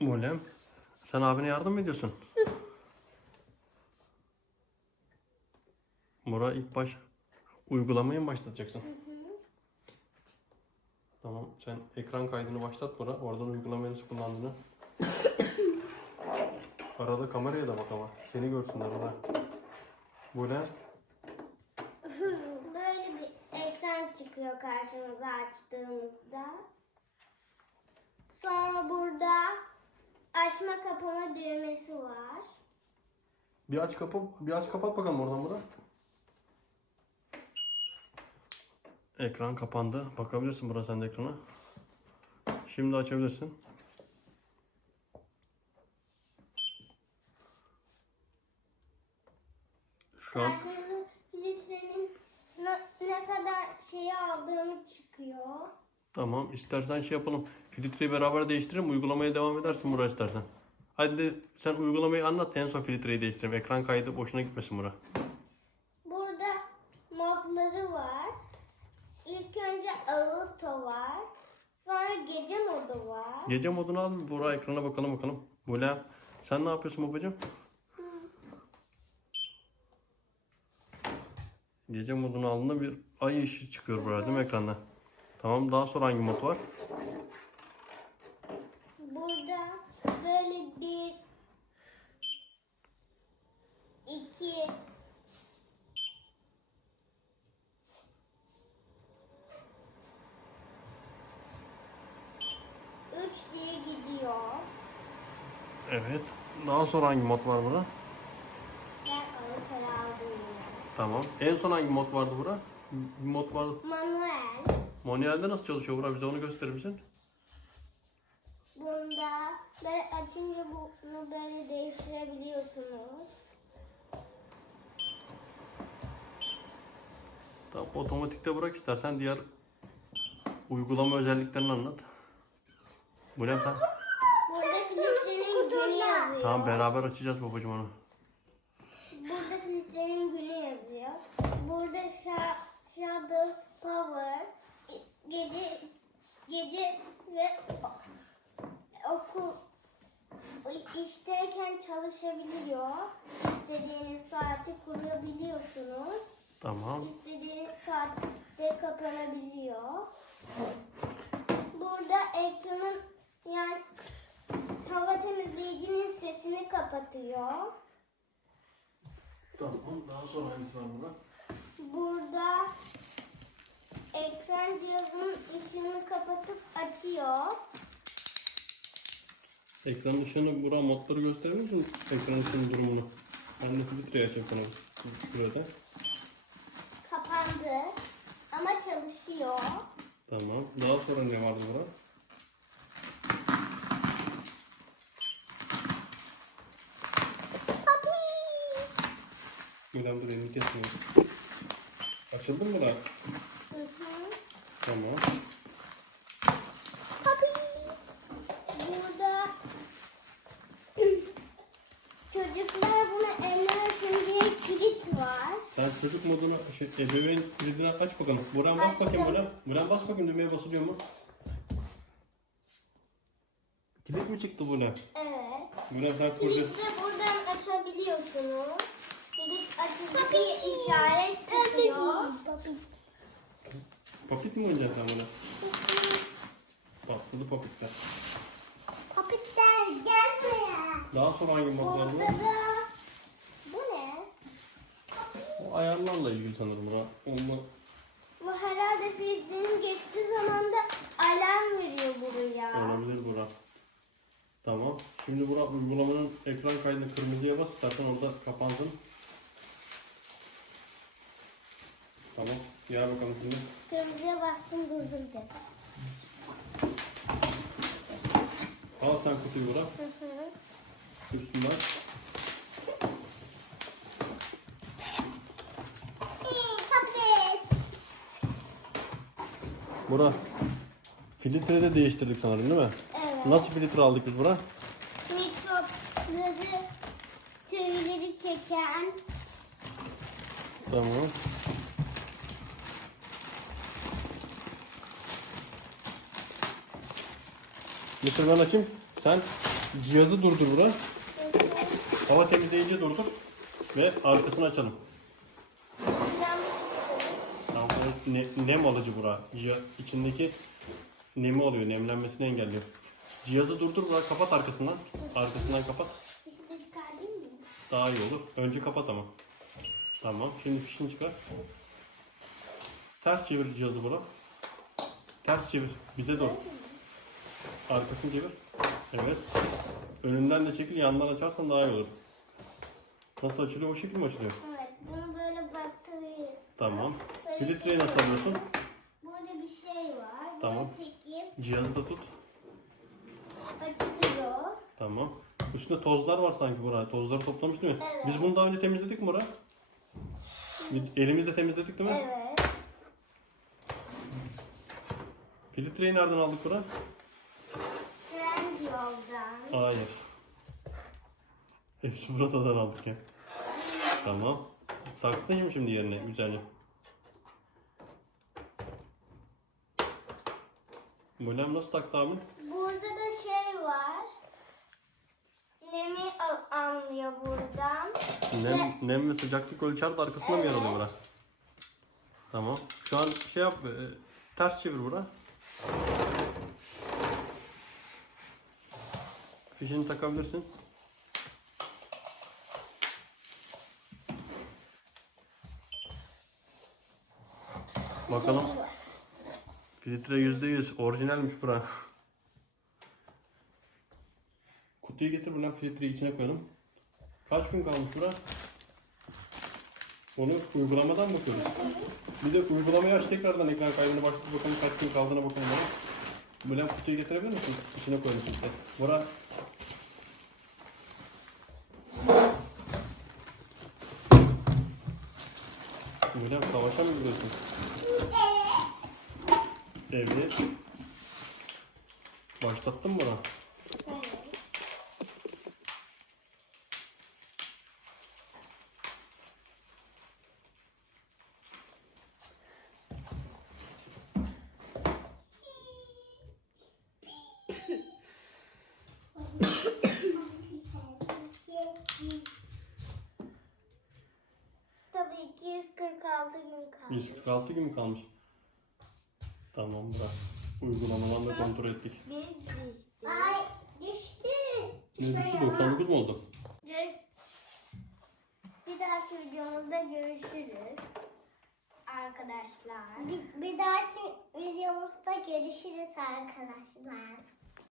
Mulem. Sen abine yardım mı ediyorsun? Mura ilk baş uygulamayı mı başlatacaksın? Tamam sen ekran kaydını başlat Mura. Oradan uygulamayı nasıl kullandığını. Arada kameraya da bak ama. Seni görsünler Mura. Mulem. Böyle bir ekran çıkıyor karşımıza açtığımızda. Sonra burada açma kapama düğmesi var. Bir aç kapı, bir aç kapat bakalım oradan Mura. Ekran kapandı. Bakabilirsin Mura sen de ekrana. Şimdi açabilirsin. Şu an filtrenin ne, ne kadar şeyi aldığını çıkıyor. tamam. İstersen şey yapalım. Filtreyi beraber değiştirelim. Uygulamaya devam edersin Mura istersen. Hadi de sen uygulamayı anlat. En son filtreyi değiştirelim. Ekran kaydı boşuna gitmesin Mura. Burada modları var. İlk önce auto var. Sonra gece modu var. Gece modunu al. Bura ekrana bakalım bakalım. Bulem sen ne yapıyorsun babacığım? Gece modunu aldığında bir ay ışığı çıkıyor burada değil mi ekranda? Tamam daha sonra hangi mod var? Burada böyle bir iki üç diye gidiyor. Evet. Daha sonra hangi mod var burada? Tamam. En son hangi mod vardı burada? Bir mod vardı. Manuel. Manuelde nasıl çalışıyor bura? Bize onu gösterir misin? Bunda böyle açınca bunu böyle değiştirebiliyorsunuz. Tamam otomatikte bırak istersen diğer uygulama özelliklerini anlat. Bulem sen. Burada filtrenin günü yazıyor. Tamam beraber açacağız babacığım onu. Burada filtrenin günü yazıyor. Burada shadow power gece gece ve okul işteyken çalışabiliyor. İstediğiniz saati kurabiliyorsunuz. Tamam. İstediğiniz saatte kapanabiliyor. Burada ekranın yani hava temizleyicinin sesini kapatıyor. Tamam. Daha sonra hangisi var burada? Burada ekran cihazının ışığını kapatıp açıyor. Ekran ışığını bura modları gösterir misin? Ekran ışığının durumunu. Ben de filtreyi açayım sana şurada. Kapandı ama çalışıyor. Tamam. Daha sonra ne vardı burada? Papi! Buradan dur elini kesmiyor. Açıldı mı? Hı hı. Tamam. Papi! Burada çocuklar bunu ellemesin diye kilit var. Sen çocuk moduna, şey, ebeveyn kilidine aç bakalım. Buran bas bakayım. Buran. Buran bas bakayım düğmeye basılıyor mu? Kilit mi çıktı Buran? Evet. Buran sen kurca... Kilidi buradan açabiliyorsunuz. Açıldı diye işaret çıkıyor. Papit mi oynayacaksın sen buna? Patladı papitler. Papitler gel buraya. Daha sonra hangi mod var Burada bu? da bu ne? O ayarlarla ilgili sanırım Buran. Onu Bu herhalde filtrenin geçtiği zaman da alarm veriyor buraya. olabilir Buran. Tamam. Şimdi Buran uygulamanın ekran kaydını kırmızıya bas istersen orada kapansın. Tamam. Gel bakalım şimdi. Kırmızıya bastım durdurdu. Al sen kutuyu Buran. Hı hı. Üstünden. Bura filtre de değiştirdik sanırım değil mi? Evet. Nasıl filtre aldık biz bura? Mikropları, tüyleri çeken Tamam. Getir ben açayım. Sen Cihazı durdur Burak. Hava temizleyici durdur. Ve arkasını açalım. Ne, nem alıcı bura. Ciha, içindeki nemi alıyor, nemlenmesini engelliyor. Cihazı durdur Burak, kapat arkasından. Arkasından kapat. Daha iyi olur. Önce kapat ama. Tamam. Şimdi fişini çıkar. Ters çevir cihazı Burak. Ters çevir. Bize doğru. Arkasını çevir. Evet. Önünden de çekil. Yandan açarsan daha iyi olur. Nasıl açılıyor? O şekil mi açılıyor? Evet. Bunu böyle bastırıyorum. Tamam. Filtreyi nasıl alıyorsun? Burada bir şey var. Tamam. Bunu çekip Cihazı da tut. açılıyor. Tamam. Üstünde tozlar var sanki Burak. Tozları toplamış değil mi? Evet. Biz bunu daha önce temizledik mi Burak? Bir- Elimizle temizledik değil mi? Evet. Filtreyi nereden aldık Burak? Hayır. Hepsi buradan aldık ya. Tamam. Taktın mı şimdi yerine güzelce? Molem nasıl taktı abi? Burada da şey var. Nemi al- anlıyor buradan. Nem, nem ve sıcaklık ölçer de arkasında mı yer alıyor bura? Tamam. Şu an şey yap, e, ters çevir bura. Fişini takabilirsin. Bakalım. Filtre yüzde yüz. Orijinalmiş bura. Kutuyu getir buradan filtreyi içine koyalım. Kaç gün kalmış bura? Onu uygulamadan bakıyoruz. Bir de uygulamayı aç tekrardan ekran kaydına başlat bakalım kaç gün kaldığına bakalım. Böyle kutuyu getirebilir misin? İçine koyalım işte. Bura Böyle savaşa mı gidiyorsun? Evet. Başlattın mı bana? 146 gün mü kalmış? Tamam bırak. Uygulamadan da kontrol ettik. Ay düştü. Ne düştü? 99 mu oldu? Bir dahaki videomuzda görüşürüz. Arkadaşlar. Bir, bir dahaki videomuzda görüşürüz arkadaşlar.